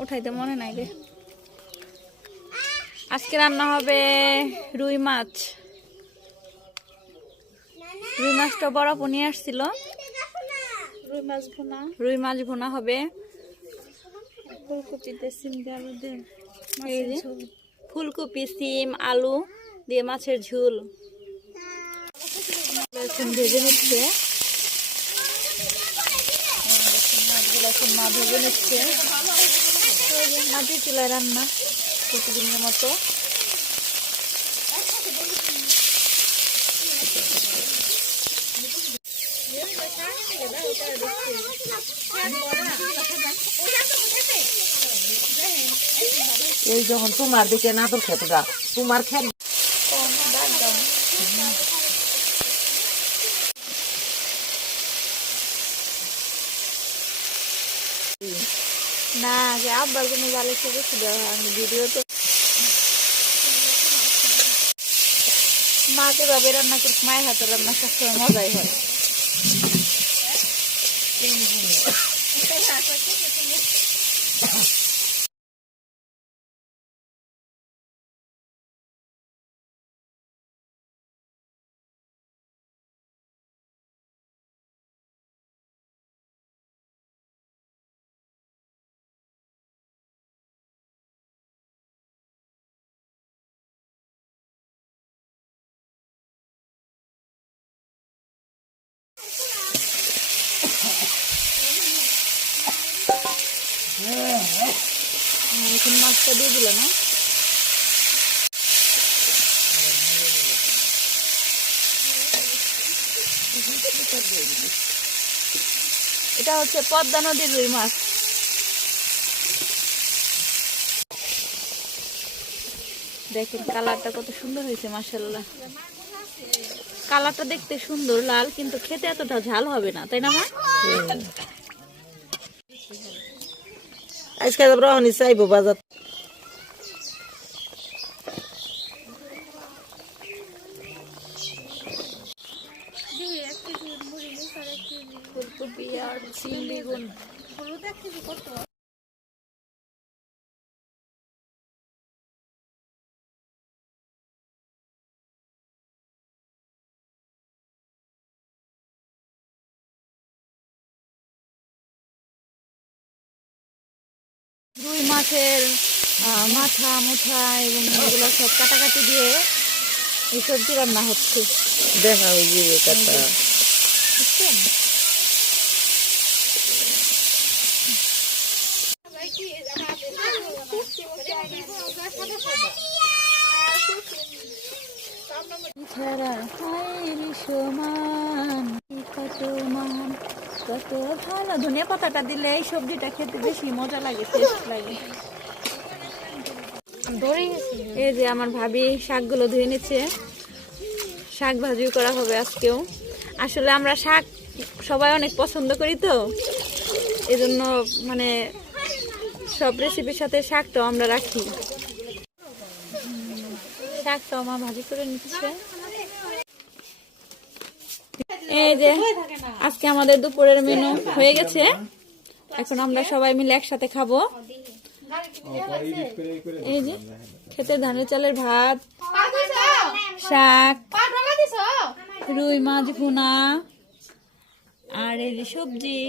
উঠাইতে মনে নাই রে। আজকে রান্না হবে রুই মাছ। রুই মাছটা বড় নিয়ে আসছিল। রুই মাছ ভুনা। রুই মাছ ভুনা হবে। ফুলকপিতে সিম দিয়ে আলু দিয়ে। ফুলকপি সিম আলু দিয়ে মাছের ঝোল। ভেজে নিচ্ছে। এখন মা ভেজে নিচ্ছে। মাটির চুলায় রান্না প্রতিদিনের মতো। এই যখন তোমার দিকে নাতর খেতটা তোমার খেত না যে আব্বার কোনো গালে থেকে ছিল আমি ভিডিও তো। মাকে ভাবে রান্না করে মায়ের হাতে রান্না সবসময় মজাই হয়। হ্যাঁ, এখন মাছটা দিয়ে এটা হচ্ছে পদ্মা নদীর রুই মাছ। দেখেন, কালারটা কত সুন্দর হয়েছে মাসাল্লাহ কালারটা দেখতে সুন্দর, লাল, কিন্তু খেতে এতটা ঝাল হবে না, তাই না মা? আজকে আমরা অনি চাইব বাজার। ফুলকপি আর সিম বেগুন হলুদ এক কেজি কত? রুই মাছের আহ, মাথা মুথা এবং এগুলো সব কাটাকাটি দিয়ে এই সবজি রান্না হচ্ছে। দেখা ওই যে কথা বুঝছেন? ছাড়া হয়নি সমান। মান কত ভালো ধনিয়া পাতাটা দিলে এই সবজিটা খেতে বেশি মজা লাগে টেস্ট লাগে। এই যে আমার ভাবি শাকগুলো ধুয়ে নিচ্ছে। শাক ভাজিও করা হবে আজকেও। আসলে আমরা শাক সবাই অনেক পছন্দ করি তো। এজন্য মানে সব রেসিপির সাথে শাকটাও আমরা রাখি। শাকটাও আমার ভাজি করে নিচ্ছে। এই যে আজকে আমাদের দুপুরের মেনু হয়ে গেছে। এখন আমরা সবাই মিলে একসাথে খাব। এই যে খেতে ধানের চালের ভাত, শাক, রুই মাছ ভুনা, আর এই যে সবজি।